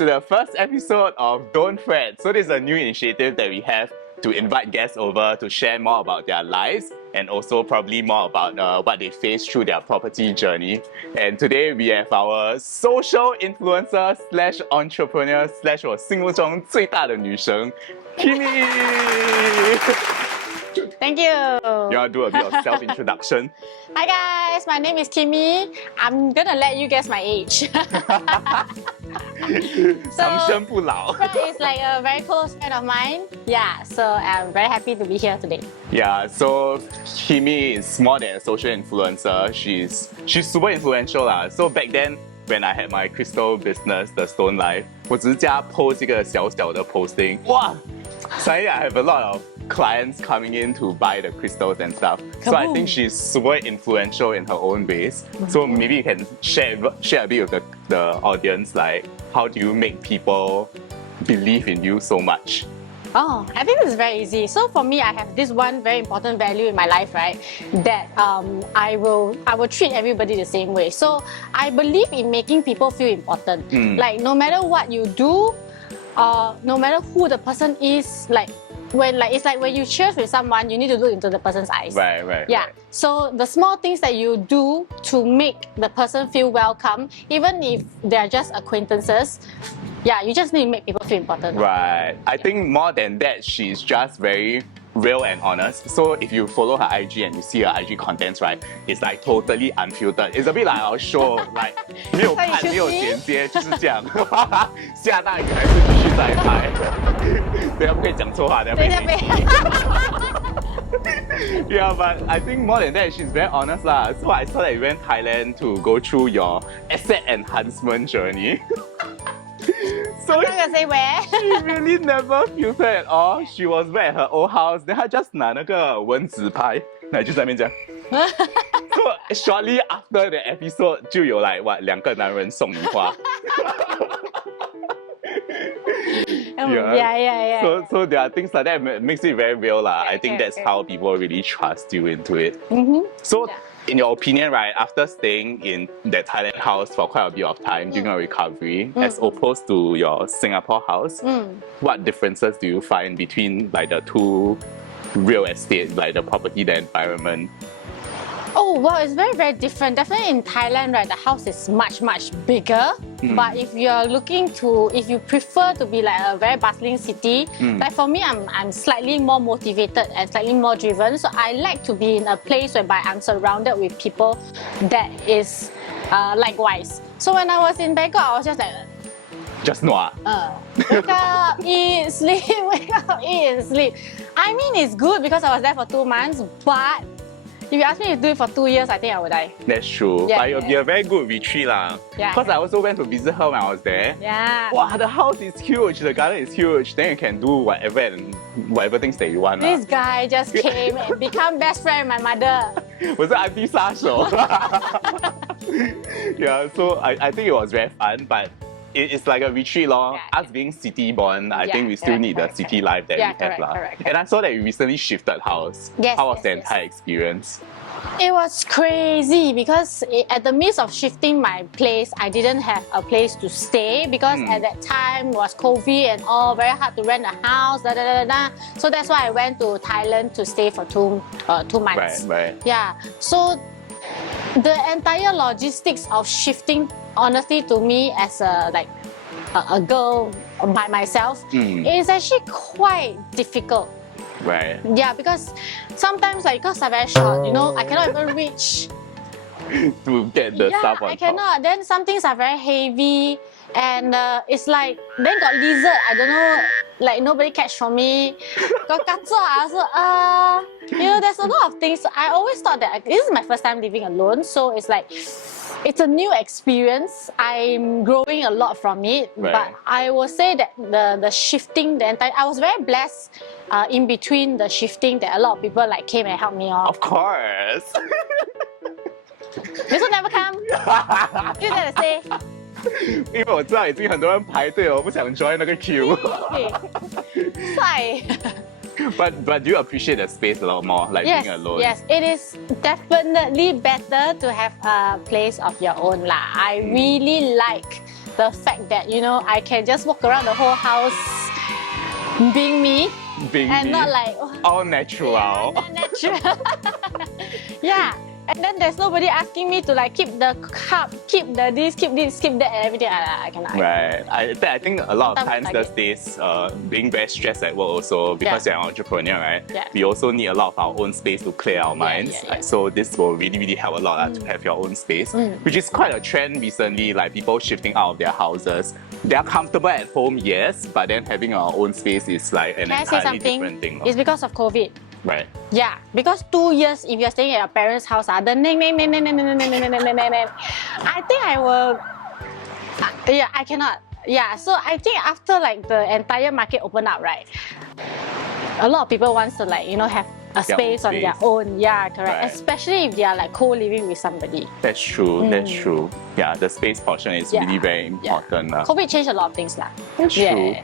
to the first episode of Don't Fret. So this is a new initiative that we have to invite guests over to share more about their lives and also probably more about what they face through their property journey. And today we have our social influencer slash entrepreneur slash 我心目中最大的女神 Kimmy. Thank you. You want to do a bit of self-introduction? Hi guys, my name is Kimmy. I'm gonna let you guess my age. 长生不老. Fred is like a very close friend of mine. Yeah, so I'm very happy to be here today. Yeah, so Kimmy is more than a social influencer. She's super influential lah. So back then, when I had my crystal business, the Stone Life, 我只是加 post 一个小小的 posting. Wow! Suddenly I have a lot of clients coming in to buy the crystals and stuff. So I think she's super influential in her own ways. So maybe you can share a bit with the audience, like how do you make people believe in you so much? Oh, I think this is very easy. So for me, I have this one very important value in my life, right? That I will treat everybody the same way. So I believe in making people feel important. Like no matter what you do, no matter who the person is, it's like when you cheer with someone, you need to look into the person's eyes. Right. Yeah. So the small things that you do to make the person feel welcome, even if they're just acquaintances, yeah, you just need to make people feel important. Right. I think more than that, she's just very real and honest. So if you follow her IG and you see her IG contents, right, it's like totally unfiltered. It's a bit like our show, like 没有看没有剪接，就是这样。下大雨还是继续再拍。等下不可以讲错话，等下被。Yeah, but I think more than that, she's very honest lah. So I saw that you went Thailand to go through your asset enhancement journey. So I'm not gonna say where. she really never filtered at all. She was back at her old house, then 她 just 拿那个蚊子拍，那就在那边讲。So shortly after the episode, 就有like what 2个男人送你花。Yeah. So there are things like that makes it very real lah. I think that's how people really trust you into it. So. In your opinion, right, after staying in that Thailand house for quite a bit of time during your recovery, as opposed to your Singapore house, what differences do you find between like the two real estate, like the property, the environment? Oh, well, it's very, very different. Definitely in Thailand, right, the house is much, much bigger. But if you prefer to be like a very bustling city, like for me, I'm slightly more motivated and slightly more driven. So I like to be in a place whereby I'm surrounded with people that is likewise. So when I was in Bangkok, I was just like, just no. Wake up, eat, sleep, wake up, eat, and sleep. I mean, it's good because I was there for 2 months, but if you ask me to do it for 2 years, I think I would die. That's true. Yeah, but it'll be a very good retreat lah. Yeah. Because I also went to visit her when I was there. Yeah. Wow, the house is huge, the garden is huge. Then you can do whatever things that you want. This guy just came and become best friend with my mother. 我是 auntie 杀手。Yeah, so I think it was very fun, but it's like a retreat lor. Yeah. Us being city born, I think we still need the city life that we have lah. Correct. And I saw that you recently shifted house. Yes, How was yes, the yes. entire experience? It was crazy because at the midst of shifting my place, I didn't have a place to stay because at that time was COVID and all, very hard to rent a house, So that's why I went to Thailand to stay for 2 months. Right. Yeah. So the entire logistics of shifting, honestly, to me as a girl by myself, is actually quite difficult. Right. Yeah, because sometimes because I'm very short, I cannot even reach. To get the stuff on I cannot. Then some things are very heavy, and it's like then got lizard. I don't know, like nobody catch for me. Got katsu. I also there's a lot of things. I always thought that this is my first time living alone, so it's like it's a new experience. I'm growing a lot from it, but I will say that the shifting, I was very blessed in between the shifting that a lot of people like came and helped me off. Of course. This will never come. You gotta say. 因为我知道已经很多人排队了，我不想 join 那个 queue。帅。But do you appreciate the space a lot more, like being alone? Yes, it is definitely better to have a place of your own lah. I really like the fact that I can just walk around the whole house being me Being and me. not like all natural. yeah, natural. Yeah. And then there's nobody asking me to like keep the cup, keep the this, keep this, keep that, and everything. I cannot. Right. I think a lot of Sometimes times these days, being very stressed at work also, because Yeah. you're an entrepreneur, right? Yeah. We also need a lot of our own space to clear our minds. yeah. Like, so this will really help a lot to have your own space, which is quite a trend recently, like people shifting out of their houses. They are comfortable at home, yes, but then having our own space is like an Can I say entirely something? different thing. It's because of COVID. Right. Yeah, because 2 years, if you're staying at your parents' house, the name. I think I will. Yeah, I cannot. Yeah, so I think after like the entire market open up, right? A lot of people wants to like have a Their own space on their space. own. Yeah, correct. Right. Especially if they are like co-living with somebody. That's true. That's true. Yeah, the space portion is Yeah. really very important. COVID changed a lot of things, lah. That's Yeah. true.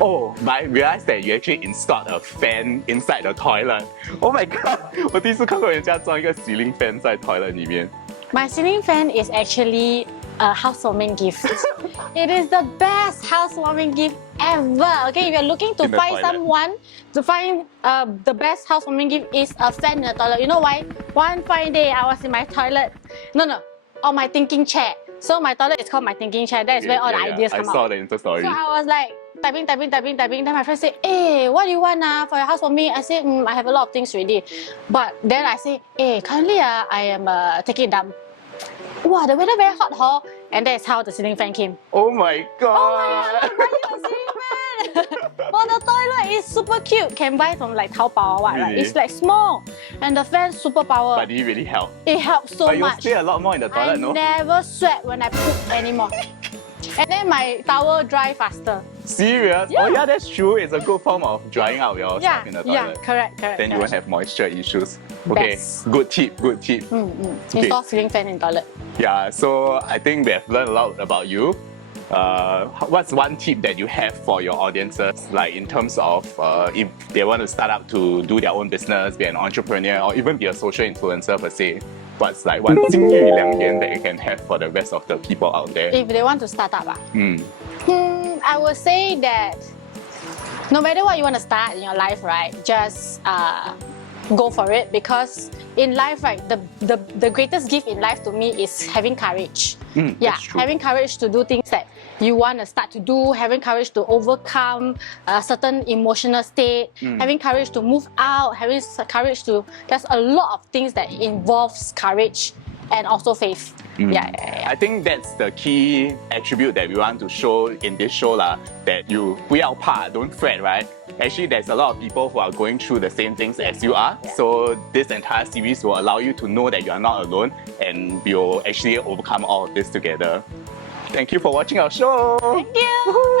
Oh, but I realized that you actually installed a fan inside the toilet. Oh my god! 我第一次看过人家装一个 ceiling fan 在 toilet 里面。 My ceiling fan is actually a housewarming gift. It is the best housewarming gift ever. Okay, if you're looking to In the find toilet. someone to find the best housewarming gift is a fan in the toilet. You know why? One fine day I was in my toilet. No, on my thinking chair. So my toilet is called my thinking chair. That is where all the ideas come I saw out. the Insta story. So I was like typing. Then my friend said, "Hey, what do you want for your housewarming?" I said, "I have a lot of things ready." But then I say, "Hey, currently I am taking a dump." Wow, the weather very hot, huh? And that's how the ceiling fan came. Oh my god! Oh my god, I'm buying a ceiling fan! Well, the toilet is super cute. Can buy from like Taobao or what, right? Really? It's like small. And the fan super power. But did it really help? It helps so But you'll much. stay a lot more in the I toilet, no? never sweat when I poop anymore. And then my towel dry faster. Serious? Yeah. Oh yeah, that's true. It's a good form of drying out your Yeah, stuff in the yeah, toilet. correct. Then you won't have moisture issues. Okay, Best. good tip. Okay. Install ceiling fan in toilet. Yeah, so I think we have learned a lot about you. What's one tip that you have for your audiences, like in terms of if they want to start up to do their own business, be an entrepreneur, or even be a social influencer per se? What's like one 金玉良言 that you can have for the rest of the people out there? If they want to start up, Mm. I would say that no matter what you want to start in your life, right, just go for it, because in life, right, the greatest gift in life to me is having courage. Yeah, that's true. having courage to do things that you want to start to do, having courage to overcome a certain emotional state, having courage to move out, having courage to, there's a lot of things that involves courage and also faith. Yeah. I think that's the key attribute that we want to show in this show lah. That you 不要怕, don't fret, right? Actually, there's a lot of people who are going through the same things as you are. Yeah. So this entire series will allow you to know that you are not alone, and we'll actually overcome all of this together. Thank you for watching our show. Thank you.